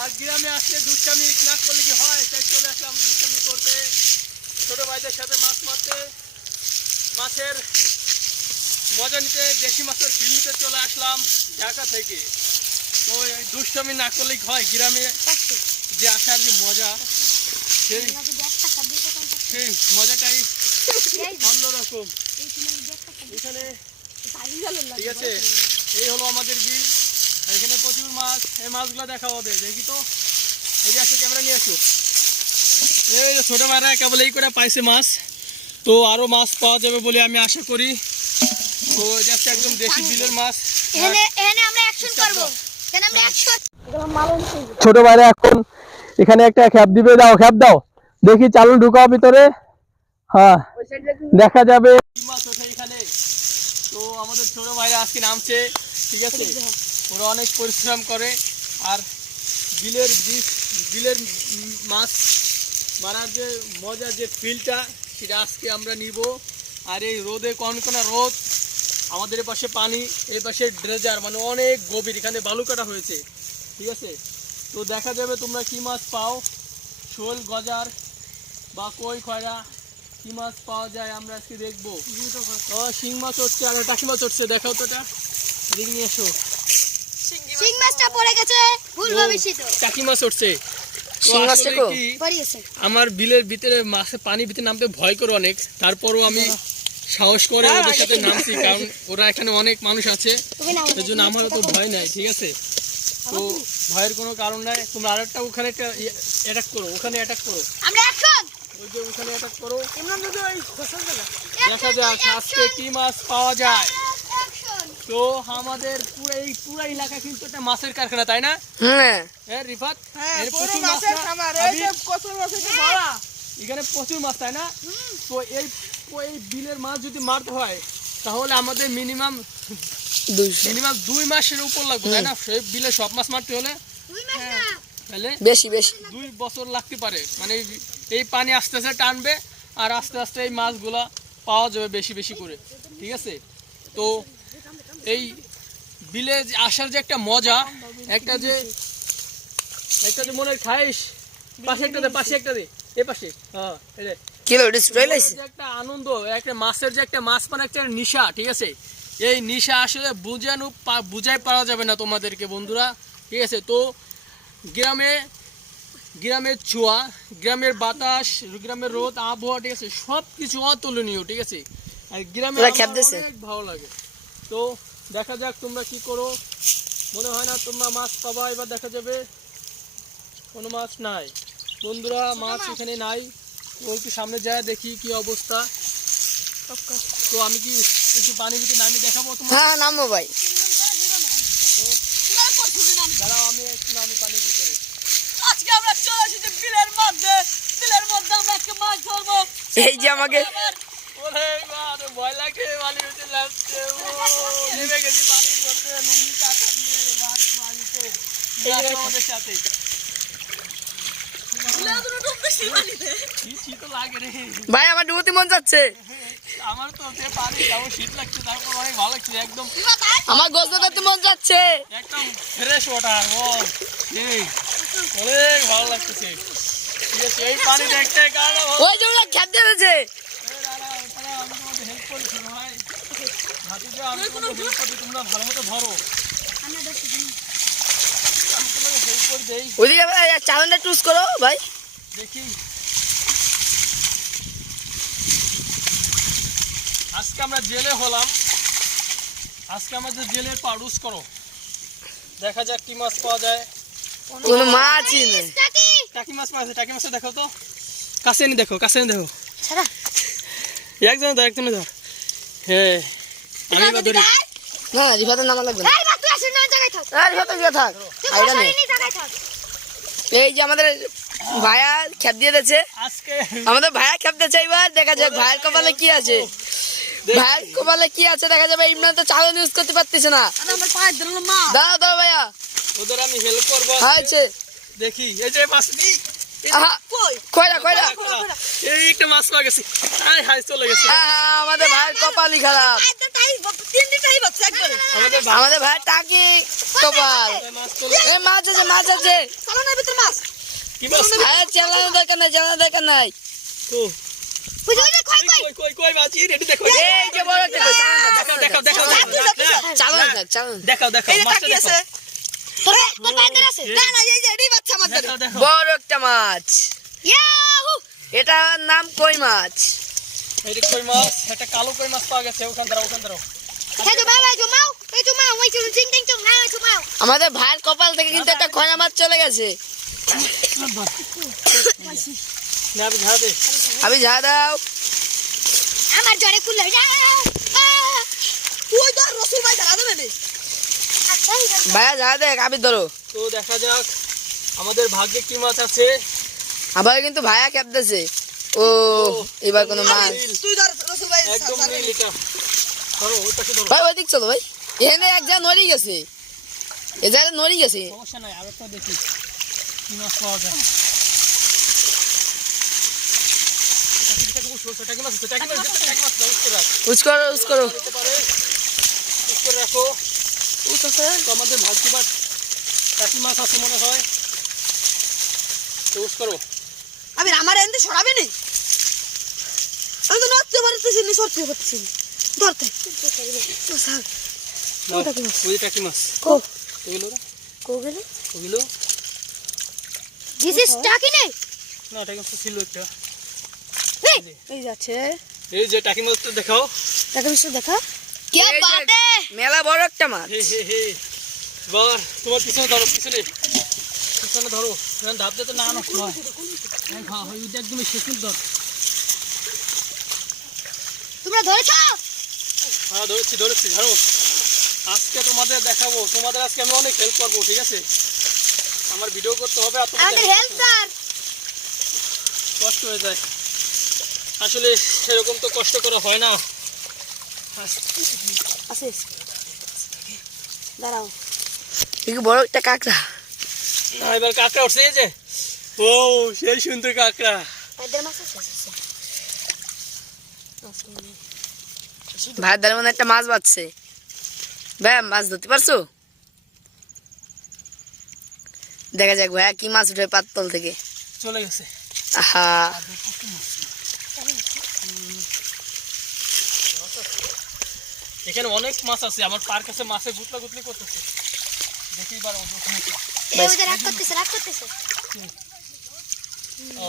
আর গ্রামে আসলে দুষ্টামি না করলে কি হয়, তাই চলে আসলাম দুষ্টামি করতে, ছোট ভাইদের সাথে মাছ মারতে, মাছের মজা নিতে, দেশি মাছের ফিল নিতে চলে আসলাম ঢাকা থেকে। তো এই দুষ্টামি না করলে কি হয়, গ্রামে যে আসার যে মজা, সেই মজাটাই অন্যরকম। এখানে ঠিক আছে, এই হলো আমাদের বিল, এখানে প্রচুর মাছ। এই মাছগুলো দেখা হবে, দেখি তো, এই যে আসো ক্যামেরা নিয়ে আসো। এই যে ছোট মারা কেবল এই করে পাইছে মাছ, তো আরো মাছ পাওয়া যাবে বলে আমি আশা করি। তো এটা হচ্ছে একদম দেশি বিলের মাছ। ছোট ভাইরা এখন এখানে একটা খ্যাপ দিবে, দাও খ্যাপ দাও, দেখি চালু ঢুকাও ভিতরে। হ্যাঁ, দেখা যাবে কি মাছ ওঠে এখানে। তো আমাদের ছোট ভাইরা আজকে নামছে, ঠিক আছে, ওরা অনেক পরিশ্রম করে। আর বিলের মাছ মারার যে মজা, যে ফিলটা, সেটা আজকে আমরা নিব। আর এই রোদে কনকনা রোদ, আমাদের পাশে পানি, এই পাশে ড্রেজার, মানে অনেক গভীর, এখানে বালু কাটা হয়েছে, ঠিক আছে। তো দেখা যাবে তোমরা কি মাছ পাও, শোল, গজার বা কই, খয়রা, কি মাছ পাওয়া যায় আমরা আজকে দেখবো। ও শিং মাছ উঠছে, আর টাকি মাছ উঠছে, দেখাও তো এটা, দেখে নিয়ে এসো। শিং মাছটা পড়ে গেছে, ভুলভাবে ছিল টাকি মাছ উঠছে। আমার বিলের ভিতরে মাছে পানির ভিতরে নামতে ভয় করে অনেক, তারপরও আমি সাহস করে ওদের সাথে নামছি, কারণ ওরা এখানে অনেক মানুষ আছে, এই জন্য আমারও তো ভয় নাই, ঠিক আছে। তো ভয়ের কোনো কারণ নাই। তোমরা আরেকটা ওখানে একটা অ্যাটাক করো, ওখানে অ্যাটাক করো, ওই যে ওখানে অ্যাটাক করো, দেখা যাক আজকে কি মাছ পাওয়া যায়। তো আমাদের পুরো এলাকা কিন্তু একটা মাছের কারখানা, তাই না? হ্যাঁ রিফাত, এখানে প্রচুর মাছ, তাই না? তো এই বিলের মাছ যদি মারতে হয় তাহলে আমাদের মিনিমাম 2 মাসের উপর লাগবে, তাই না? সেই বিলে সব মাছ মারতে হলে তাহলে বেশি 2 বছর লাগতে পারে। মানে এই পানি আস্তে আস্তে টানবে, আর আস্তে আস্তে এই মাছগুলা পাওয়া যাবে বেশি বেশি করে, ঠিক আছে। তো এই বিলে আসার যে একটা মজা, একটা যে মনের খাইশ, পাশে একটা দে এই পাশে, হ্যাঁ, একটা আনন্দ, একটা মাছের যে একটা মাছ মানে একটা নিশা, ঠিক আছে। এই নিশা আসলে বুঝাই পারা যাবে না তোমাদেরকে বন্ধুরা, ঠিক আছে। তো গ্রামের ছোঁয়া, গ্রামের বাতাস, গ্রামের রোদ, আবহাওয়া, ঠিক আছে, সব কিছু অতুলনীয়, ঠিক আছে। আর গ্রামে অনেক ভালো লাগে। তো দেখা যাক তোমরা কি করো, মনে হয় না তোমরা মাছ পাবা, এবার দেখা যাবে কোনো মাছ নাই বন্ধুরা, মাছ এখানে নাই। তো একটু সামনে যায় দেখি কি অবস্থা। তো আমি কি একটু পানির ভিতরে নামি দেখাবো তোমার? হ্যাঁ নামো ভাই, দাঁড়াও, আমি একটু নামি পানির ভিতরে। আজকে আমরা চলে এসেছি বিলের মধ্যে আমরা আজকে মাছ ধরবো। এই যে আমাকে ওরে বাবা, ভয় লাগে, পানির ভিতরে লাগছে, নেমে গেছি পানির মধ্যে, লুঙ্গি কাটা দিয়ে মাছ মারিতে আমাদের সাথে। ভাই আমার ডুবতে মন যাচ্ছে, আমার তো পানি শীত লাগছে, তারপর অনেক ভালো লাগছে, একদম আমার গোসল করতে মন যাচ্ছে, একদম ফ্রেশ ওয়াটার, অনেক ভালো লাগতেছে, ঠিক আছে। এই পানি দেখতে ওই যে ওরা খেতে দিয়েছে, আমি তোমাকে হেল্প করছি ভাই, আমি তোমাকে হেল্প করছি, তোমরা ভালো মতো ধরো, আমি তোমাকে হেল্প করে দেই। ওইদিকে চ্যানেলটা চুজ করো ভাই, দেখি আজকে আমরা জেলে হলাম, আজকে আমাদের জেলের পাড়ুস করো, দেখা যাক কি মাছ পাওয়া যায়। কোনো মাছই নেই, টাকি মাছ পাওয়া যায়, টাকি মাছ দেখো তো, কাছে নি দেখো, একজন ধর, হ্যাঁ আমি এবার ধরি। না রিফাতের নামা লাগবে না, রিফাতের গিয়ে থাক, এই যে আমাদের ভাইয়া খেপ দিয়ে দিয়েছে, আমাদের ভাইয়া খেপ দিয়েছে, এবার দেখা যাক ভাইয়ের কপালে কি আছে, দেখা যাবে। ইমরান তো চালন ইউজ করতে পারতেছে না, দাও ভাইয়া, ওদের আমি হেল্প করবো, আছে দেখি এই যে মাছ আহা কই কয়লা কয়লা এই একটা মাছ পাওয়া গেছে। হাই হাই চলে গেছে। আমাদের ভাইয়ের কপালই খারাপ তিনটাই বাচ্চা একবারে আমাদের ভাইয়ের টাকি কপাল মাছ চলে এই মাছ আছে মাছ আছে সালানের ভিতর মাছ কি মাছ? আরে চালানোর দরকার নাই চালানোর দরকার নাই তো ওই যে কই কই কই মাছ রেডি দেখো। এই যে বড় একটা কই, দেখাও চালানো থাক চালানো দেখাও এই যে মাছটা টাকি আছে তোর বাইরে আছে না না এই যে এই বাচ্চা মাছ ধরে দেখো বড় একটা মাছ ইয়াহু এটার নাম কই মাছ এটা কই মাছ, একটা কালো কই মাছ পাওয়া গেছে। ওখান দাঁড়াও এই যে বাবা এই যে মাও ওই যে জিং জিং জিং না এই যে মাও আমাদের ভাইয়ের কপাল থেকে কিন্তু একটা খয়না মাছ চলে গেছে না আমি ঝাড় দে। আমি যা দাও আমার জরে কুল হয়ে যায় ওই তো রসুল ভাই ধরা দেবে ভাইয়া যা দেখ আমি ধরো তো দেখা যাক আমাদের ভাগ্যে কি মাছ আছে। আবার কিন্তু ভাইয়া খেপতেছে ও এবার কোনো মাছ তুই ধর রসুল ভাই একদম নীল এটা। ধরো ওটাকে ধরো। ভাই ওইদিক চলো ভাই এখানে এক যা নড়ি গেছে এ জায়গা নড়ি গেছে সমস্যা নাই, আরেকটা দেখি কি মাছ পাওয়া যায়। টাকি মাছ উচ করো রাখো। তো আমাদের ভাগ্যবান টাকি মাছ আছে মনে হয়। তো উস করো। আমি আমার এন্ড ছড়াবে নি আমি তো নড়তে পারতেছি না সরতে পারতেছি না ধরতে নাও, ওই টাকি মাছ কো এগুলো কো গেল ওগুলো দিস ইজ টাকি নেই না টাকি মাছ ছিল একটা। এই যাচ্ছে এই যে টাকি মাছটা দেখাও। টাকা বিশ্ব দেখা কি এই যে বাত মেলা বড় একটা মাছ হে এবার তোমার পিছনে ধরো, পিছনে ধরো। ধাপ দিতে না নষ্ট হয়। হ্যাঁ ওইটা একদমই শেষের ধর। তোমরা ধরেছো হ্যাঁ ধরেছি ধরো। আজকে তোমাদের দেখাবো, তোমাদের আজকে আমি অনেক হেল্প করবো, ঠিক আছে? আমার ভিডিও করতে হবে আর তোমাদের আমাদের help হেল্প করতে হবে। স্যার কষ্ট হয়ে যায় আসলে, সেরকম তো কষ্ট করা হয় না। আছে দাঁড়াও একটু বড় একটা কাঁকড়া না, এবার কাঁকড়া উঠছে, এই যে ও সেই সুন্দর কাঁকড়া। এদের মাছ আছে ভাইয়ের দ্বারা মনে একটা মাছ বাচ্ছে ভাইয়া মাছ ধরতে পারছো দেখা যাক ভাইয়া কি মাছ উঠে পাততল থেকে চলে গেছে। আহা এখানে অনেক মাছ আছে, আমার পার কাছে মাছে গুতলি করতেছে। দেখি বার এই ওদের রাগ করতেছে ও